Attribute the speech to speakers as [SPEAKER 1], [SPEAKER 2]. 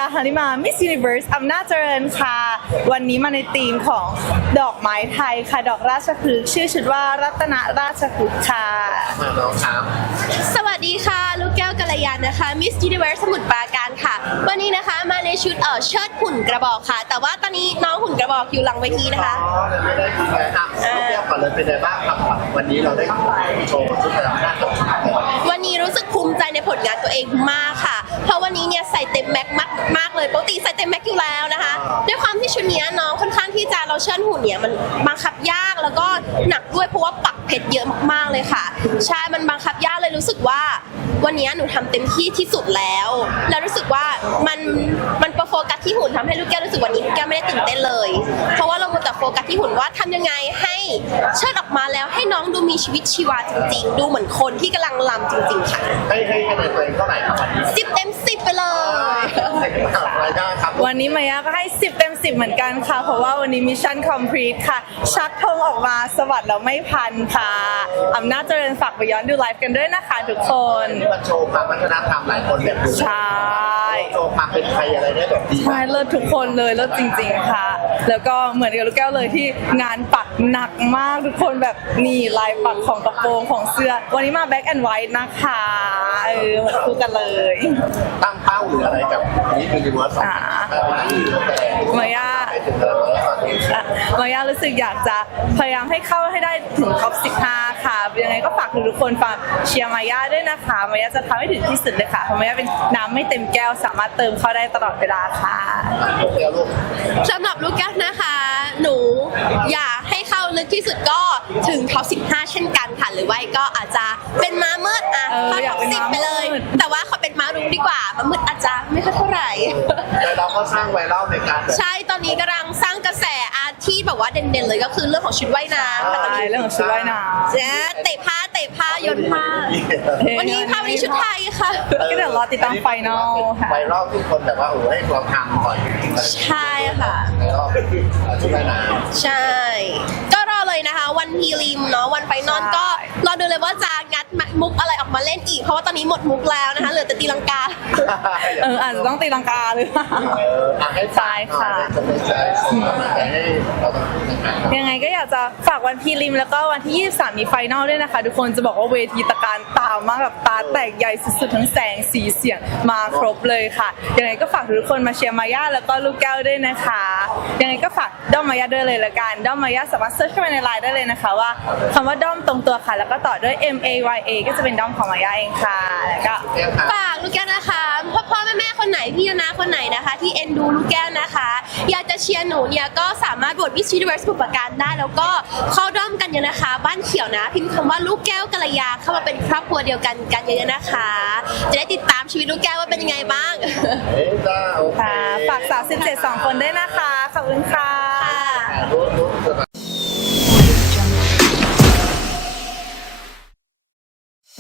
[SPEAKER 1] ฮาริมา Miss Universe อำนาจเจริญค่ะวันนี้มาในธีมของดอกไม้ไทยค่ะดอกราชพฤกษ์ชื่อชุดว่ารัตนราชพฤกษ์ค่ะ
[SPEAKER 2] น้องครับ
[SPEAKER 3] สวัสดีค่ะลูกแก้วกัลยาณนะคะ Miss Universe สมุทรปราการค่ะวันนี้นะคะมาในชุดเชิดหุ่นกระบอกค่ะแต่ว่าตอนนี้น้องหุ่นกระบอกอยู่หลังเวทีนะคะ
[SPEAKER 2] ไม่ได้ดูเลยครับลูกแก้วก่อนเลยเป็นไงบ้างครับวันนี้เราได้โชว์ชุดประจำชาติ
[SPEAKER 3] วันนี้รู้สึกภูมิใจในผลงานตัวเองมากค่ะเพราะวันนี้เนี่ยใส่เต็มแม็กมากเลยปกติใส่เต็มแม็กอยู่แล้วนะคะด้วยความที่ชุดนี้น้องค่อนข้างที่จะเราเชิญหุ่นเนี่ยมันบังคับยากแล้วก็หนักด้วยเพราะว่าปักเพชรเยอะมากๆเลยค่ะใช่มันบังคับยากเลยรู้สึกว่าวันนี้หนูทำเต็มที่ที่สุดแล้วรู้สึกว่ามันโฟกัสที่หุ่นทำให้ลูกแก้วรู้สึกวันนี้ลูกแก้วไม่ได้ตื่นเต้นเลยเพราะว่าเราหมดแต่โฟกัสที่หุ่นว่าทำยังไงให้เชิดออกมาแล้วให้น้องดูมีชีวิตชีวาจริงๆดูเหมือนคนที่กำลังรำจริงๆค่ะ
[SPEAKER 2] ให้คะแนนตัวเองเท่าไหร่ครับวันนี้
[SPEAKER 3] 10 เต็ม 10ไปเลย
[SPEAKER 1] วันนี้มายาก็ให้10 เต็ม 10เหมือนกันค่ะเพราะว่าวันนี้มิชชั่นคอมพลีทค่ะชักธงออกมาสวัสดิ์แล้วไม่พันค่ะอำนาจเจริญฝากไปย้อนดูไลฟ์กันด้วยนะคะทุกคน
[SPEAKER 2] มันโชว์ความวัฒนธรรมหลายคนแบบดู
[SPEAKER 1] ใช่
[SPEAKER 2] โชว์ความเป็นไทยอะไรได้แบบดี
[SPEAKER 1] ใช่เลิศทุกคนเลยเลิศจริงๆค่ะแล้วก็เหมือนกับลูกแก้วเลยที่งานปักหนักมากทุกคนแบบนี่ลายปักของกระโปรงของเสื้อวันนี้มาแบ็คแอนด์ไวท์นะคะเหมือนคู่กันเลย
[SPEAKER 2] ตั้งเป้าหรืออะไรกับนี่คือรีเวิร์ส
[SPEAKER 1] มายารู้สึกอยากจะพยายามให้เข้าให้ได้ถึงท็อป15ค่ะยังไงก็ฝากทุกคนฝากเชียร์มายาด้วยนะคะมายาจะทำให้ถึงที่สุดเลยค่ะเพราะมายาเป็นน้ำไม่เต็มแก้วสามารถเติมเข้าได้ตลอดเวลาค่ะ
[SPEAKER 3] สำหรับลูกแก้วนะคะหนูอยากให้เข้าลึกที่สุดก็ถึงท็อป15เช่นกันค่ะหรือว่าก็อาจจะเป็นม้ามืดเข้าท็อป10ไปเลยแต่ว่าเขาเป็นม้ารุ้งดีกว่าม้ามืดอาจจะไม่ค่อยเท่าไหร่
[SPEAKER 2] แต่เราก็สร้างไวรัลในการ
[SPEAKER 3] ใช่ตอนนี้กำลังสร้างกระแสที่แบบว่าเด่นๆเลยก็คือเรื่องของชุดว่ายน้ำ
[SPEAKER 1] ใช่เรื่องของชุดว่ายน้
[SPEAKER 3] ำเตะผ้าโยนผ้าวันนี้ชุดไทยค่ะ
[SPEAKER 1] ก็เดี๋ยวรอติดตามไฟนอล
[SPEAKER 2] ไวรัลทุกคนแบบว่าโอ้ให้เราทำก่อน
[SPEAKER 3] ใช่ค่ะ
[SPEAKER 2] ไวรัลชุดว่ายน้
[SPEAKER 3] ำใช่ก็รอเลยนะคะวันพีริมเนาะวันไฟนอลก็รอดูเลยว่าจะงัดมุกอะไรออกมาเล่นอีกเพราะว่าตอนนี้หมดมุกแล้วนะคะเหลือแต่ตีลังกา
[SPEAKER 1] อาจจะต้องตีลังกาเลย
[SPEAKER 2] ให้ตายค่ะ
[SPEAKER 1] ยังไงก็อยากจะฝากวันพีริมแล้วก็วันที่23มีไฟนอลด้วยนะคะทุกคนจะบอกว่าเวทีตะการตามากแบบตาแตกใหญ่สุดๆทั้งแสงสีเสียงมาครบเลยค่ะยังไงก็ฝากทุกคนมาเชียร์มายาแล้วก็ลูกแก้วด้วยนะคะยังไงก็ฝากด้อมมายาด้วยเลยละกันด้อมมายาสามารถเซิร์ชเข้าไปในไลน์ได้เลยนะคะว่าคำว่าด้อมตรงตัวค่ะแล้วก็ต่อด้วย MAYA ก็จะเป็นด้อมของมายาเองค่ะแล้วก็
[SPEAKER 3] ฝากลูกแก้วนะคะพ่อแม่คนไหนพี่นาคนไหนนะคะที่เอ็นดูลูกแก้วนะคะอยากจะเชียร์หนูเนี่ยก็สามารถโหวตMiss Universe สมุทรปราการได้แล้วก็เข้าด้อมกันเยอะนะคะบ้านเขียวนะพิมพ์คำว่าลูกแก้วกัลยาเข้ามาเป็นครอบครัวเดียวกันเยอะๆนะคะจะได้ติดตามชีวิตลูกแก้วว่าเป็นยังไงบ้าง
[SPEAKER 1] ฝากสาว17 2 คนด้วยนะคะขอบคุณค่ะ